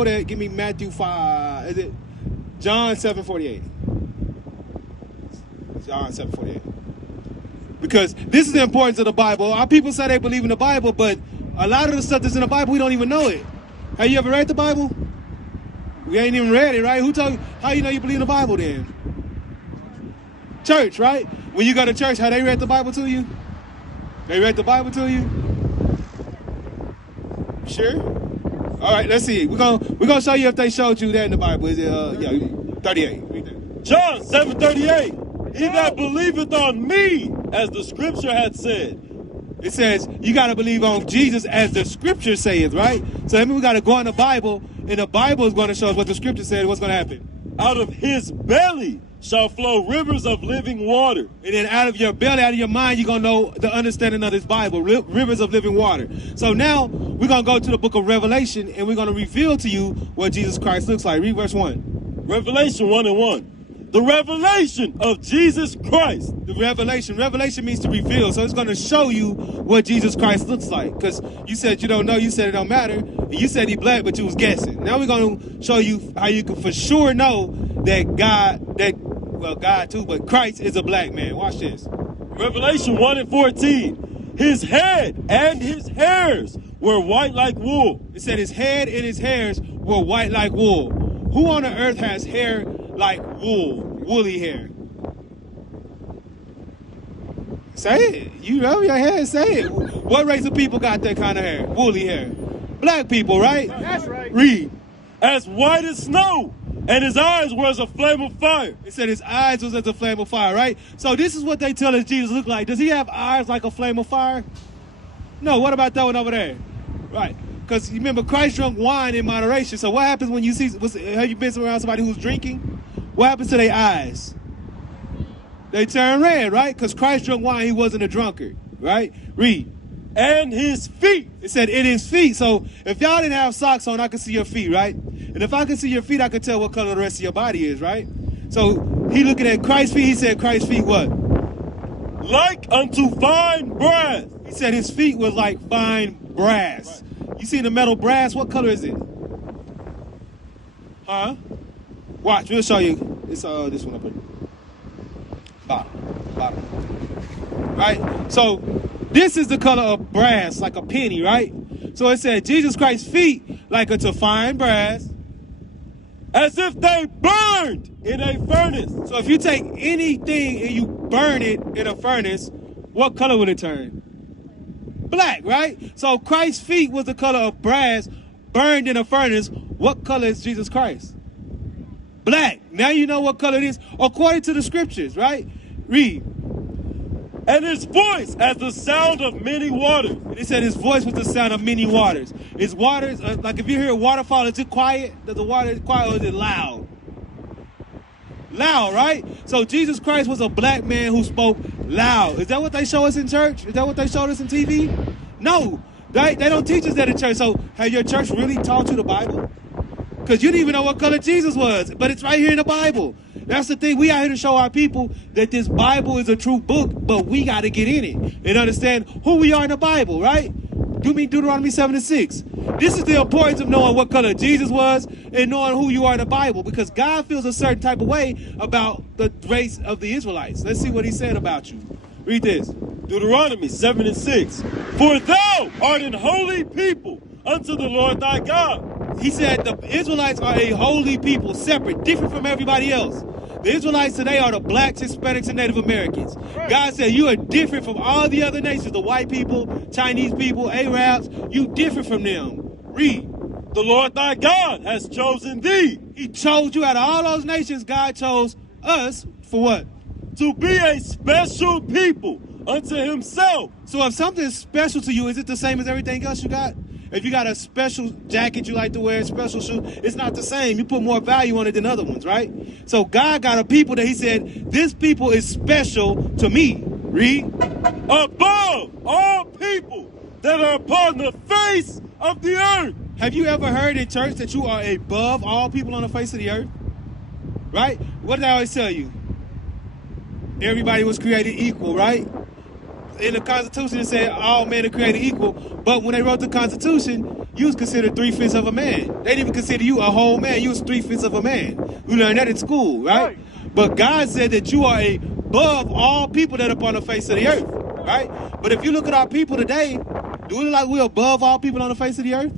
go there. Give me Matthew 5. Is it John 7:48? John 7:48. Because this is the importance of the Bible. Our people say they believe in the Bible, but a lot of the stuff that's in the Bible, we don't even know it. Have you ever read the Bible? We ain't even read it, right? Who told you? How you know you believe in the Bible then? Church, right? When you go to church, how they read the Bible to you? They read the Bible to you? Sure? All right, let's see. We're gonna show you if they showed you that in the Bible. Is it 38? Read that. John 7:38. He that believeth on me, as the scripture hath said. It says you got to believe on Jesus as the scripture says, right? So that means we got to go in the Bible, and the Bible is going to show us what the scripture said. What's going to happen? Out of his belly shall flow rivers of living water. And then out of your belly, out of your mind, you're going to know the understanding of this Bible, rivers of living water. So now we're going to go to the book of Revelation, and we're going to reveal to you what Jesus Christ looks like. Read verse 1. Revelation 1:1. The revelation of Jesus Christ. The revelation. Revelation means to reveal. So it's going to show you what Jesus Christ looks like. Because you said you don't know. You said it don't matter. And you said he black, but you was guessing. Now we're going to show you how you can for sure know that God too, but Christ is a black man. Watch this. Revelation 1:14. His head and his hairs were white like wool. It said his head and his hairs were white like wool. Who on the earth has hair like wool, woolly hair? Say it. You know your hair, say it. What race of people got that kind of hair? Woolly hair. Black people, right? That's right. Read. As white as snow, and his eyes were as a flame of fire. It said his eyes was as a flame of fire, right? So this is what they tell us Jesus looked like. Does he have eyes like a flame of fire? No, what about that one over there? Right. Because you remember Christ drank wine in moderation. So what happens when you see, have you been around somebody who's drinking? What happens to their eyes? They turn red, right? Because Christ drank wine, he wasn't a drunkard, right? Read. And his feet. It said in his feet. So if y'all didn't have socks on, I could see your feet, right? And if I could see your feet, I could tell what color the rest of your body is, right? So he looking at Christ's feet, he said Christ's feet what? Like unto fine brass. He said his feet was like fine brass. You see the metal brass? What color is it? Huh? Watch, we'll show you. It's this one up here. Bottom. Right? So this is the color of brass, like a penny, right? So it said Jesus Christ's feet like unto fine brass, as if they burned in a furnace. So if you take anything and you burn it in a furnace, what color would it turn? Black, right? So Christ's feet was the color of brass burned in a furnace. What color is Jesus Christ? Black. Now you know what color it is according to the scriptures, right? Read. And his voice as the sound of many waters. It said his voice was the sound of many waters. His waters, like if you hear a waterfall, is it quiet? Does the water quiet or is it loud? Loud, right? So Jesus Christ was a black man who spoke loud. Is that what they show us in church? Is that what they showed us in TV? No, they don't teach us that in church. So have your church really taught you the Bible? Because you didn't even know what color Jesus was, but it's right here in the Bible. That's the thing. We out here to show our people that this Bible is a true book, but we got to get in it and understand who we are in the Bible, right? Do me Deuteronomy 7:6. This is the importance of knowing what color Jesus was and knowing who you are in the Bible, because God feels a certain type of way about the race of the Israelites. Let's see what he said about you. Read this. Deuteronomy 7:6. For thou art an holy people unto the Lord thy God. He said the Israelites are a holy people, separate, different from everybody else. The Israelites today are the blacks, Hispanics, and Native Americans. God said you are different from all the other nations, the white people, Chinese people, Arabs. You different from them. Read. The Lord thy God has chosen thee. He chose you out of all those nations. God chose us for what? To be a special people unto himself. So if something is special to you, is it the same as everything else you got? If you got a special jacket you like to wear, special shoe, it's not the same. You put more value on it than other ones, right? So God got a people that he said, this people is special to me. Read. Above all people that are upon the face of the earth. Have you ever heard in church that you are above all people on the face of the earth? Right? What did I always tell you? Everybody was created equal, right? in the Constitution it said all men are created equal, but when they wrote the Constitution, you was considered 3/5 of a man. They didn't even consider you a whole man. You was 3/5 of a man. We learned that in school, right? But God said that you are above all people that are upon the face of the earth, right? But if you look at our people today, do we look like we're above all people on the face of the earth?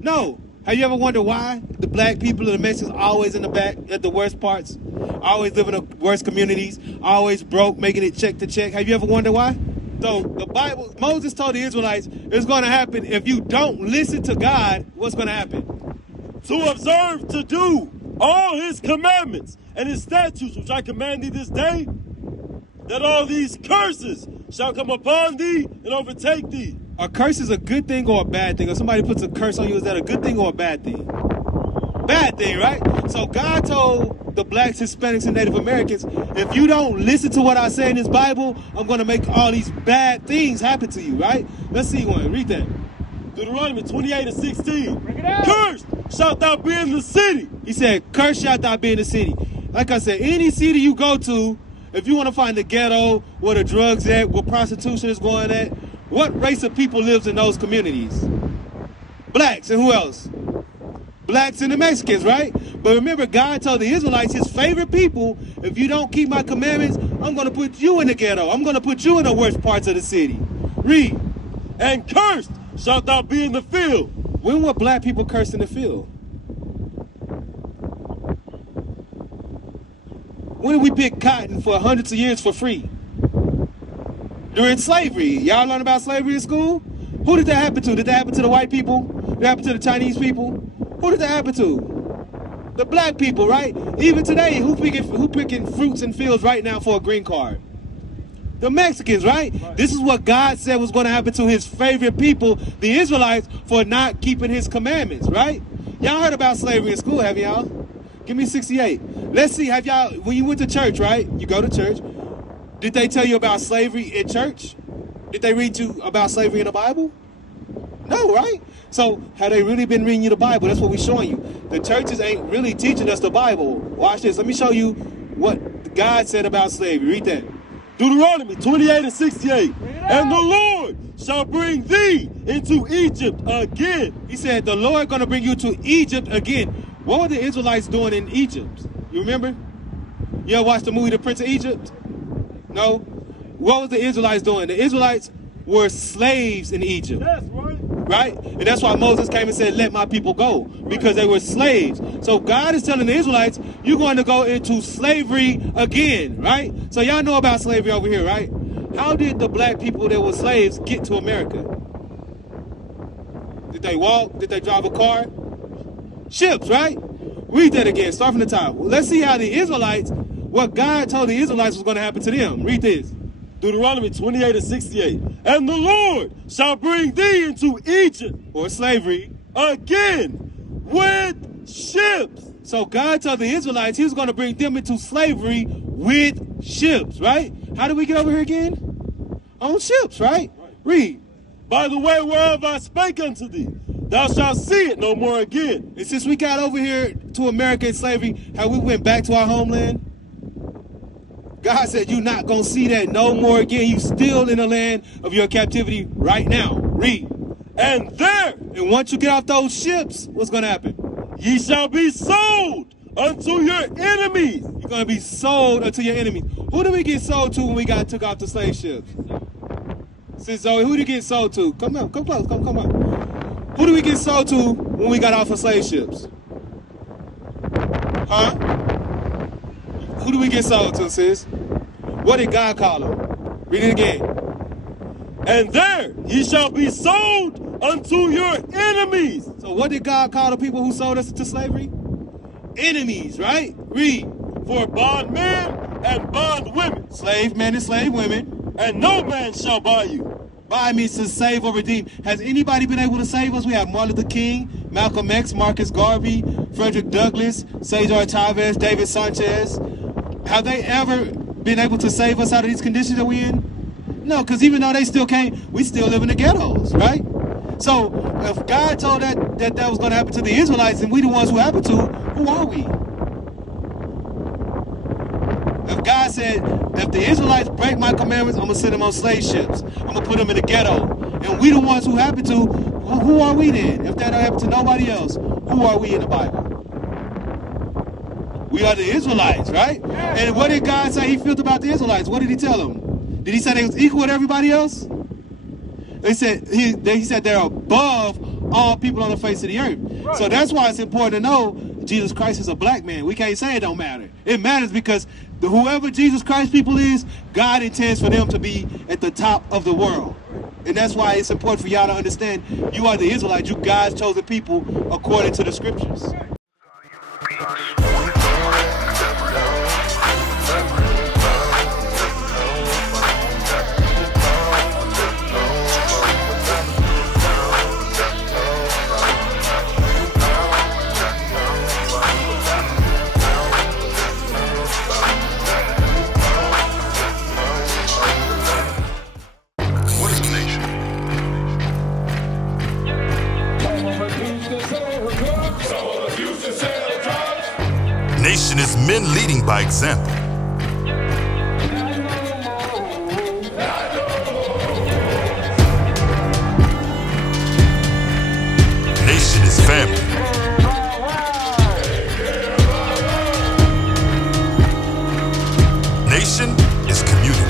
No. Have you ever wondered why the black people and the Mexicans always in the back at the worst parts? Always living in the worst communities, always broke, making it check to check. Have you ever wondered why? So the Bible, Moses told the Israelites, it's going to happen if you don't listen to God. What's going to happen? To observe to do all his commandments and his statutes, which I command thee this day, that all these curses shall come upon thee and overtake thee. A curse is a good thing or a bad thing? If somebody puts a curse on you, is that a good thing or a bad thing? Bad thing, right? So God told the blacks, Hispanics, and Native Americans, if you don't listen to what I say in this Bible, I'm going to make all these bad things happen to you, right? Let's see one. Read that. Deuteronomy 28:16. Bring it out. Cursed shalt thou be in the city. He said, cursed shalt thou be in the city. Like I said, any city you go to, if you want to find the ghetto, where the drugs at, where prostitution is going at, what race of people lives in those communities? Blacks, and who else? Blacks and the Mexicans, right? But remember, God told the Israelites, his favorite people, if you don't keep my commandments, I'm going to put you in the ghetto. I'm going to put you in the worst parts of the city. Read. And cursed shalt thou be in the field. When were black people cursed in the field? When did we pick cotton for hundreds of years for free? During slavery. Y'all learn about slavery in school? Who did that happen to? Did that happen to the white people? Did that happen to the Chinese people? Who did that happen to? The black people, right? Even today, who picking fruits and fields right now for a green card? The Mexicans, right? This is what God said was going to happen to his favorite people, the Israelites, for not keeping his commandments, right? Y'all heard about slavery in school, have y'all? Give me 68. Let's see, have y'all, when you went to church, right? You go to church. Did they tell you about slavery in church? Did they read you about slavery in the Bible? No, right? So, have they really been reading you the Bible? That's what we're showing you. The churches ain't really teaching us the Bible. Watch this. Let me show you what God said about slavery. Read that. Deuteronomy 28:68. And the Lord shall bring thee into Egypt again. He said, the Lord going to bring you to Egypt again. What were the Israelites doing in Egypt? You remember? You ever watched the movie The Prince of Egypt? No? What was the Israelites doing? The Israelites were slaves in Egypt. That's right. Right? And that's why Moses came and said, let my people go. Because they were slaves. So God is telling the Israelites, you're going to go into slavery again. Right? So y'all know about slavery over here, right? How did the black people that were slaves get to America? Did they walk? Did they drive a car? Ships, right? Read that again. Start from the top. Well, let's see how the Israelites, what God told the Israelites was going to happen to them. Read this. Deuteronomy 28:68. And the Lord shall bring thee into Egypt, or slavery, again with ships. So God told the Israelites he was going to bring them into slavery with ships, right? How did we get over here again? On ships, right? Read. By the way whereof I spake unto thee, thou shalt see it no more again. And since we got over here to America in slavery, how we went back to our homeland? God said, you're not going to see that no more again. You still in the land of your captivity right now. Read. And there, and once you get off those ships, what's going to happen? Ye shall be sold unto your enemies. You're going to be sold unto your enemies. Who did we get sold to when we took off the slave ships? Sis Zoe, who did we get sold to? Come on, come close, come on. Who did we get sold to when we got off of slave ships? Huh? Who do we get sold to, sis? What did God call them? Read it again. And there ye shall be sold unto your enemies. So what did God call the people who sold us to slavery? Enemies, right? Read. For bondmen and bondwomen. Slave men and slave women. And no man shall buy you. Buy means to save or redeem. Has anybody been able to save us? We have Martin Luther King, Malcolm X, Marcus Garvey, Frederick Douglass, Cesar Chavez, David Sanchez. Have they ever been able to save us out of these conditions that we're in? No, because even though they still can't, we still live in the ghettos, right? So if God told that was going to happen to the Israelites and we the ones who happened to, who are we? If God said, if the Israelites break my commandments, I'm going to send them on slave ships. I'm going to put them in the ghetto. And we the ones who happen to, who are we then? If that don't happen to nobody else, who are we in the Bible? We are the Israelites, right? And what did God say he felt about the Israelites? What did he tell them? Did he say they was equal with everybody else? He said they're above all people on the face of the earth. Right. So that's why it's important to know Jesus Christ is a black man. We can't say it don't matter. It matters because whoever Jesus Christ people is, God intends for them to be at the top of the world. And that's why it's important for y'all to understand you are the Israelites, you God's chosen people according to the scriptures. Nation is men leading by example. Nation is family. Nation is community.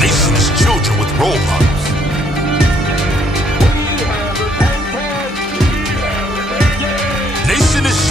Nation is children with role models. Nation is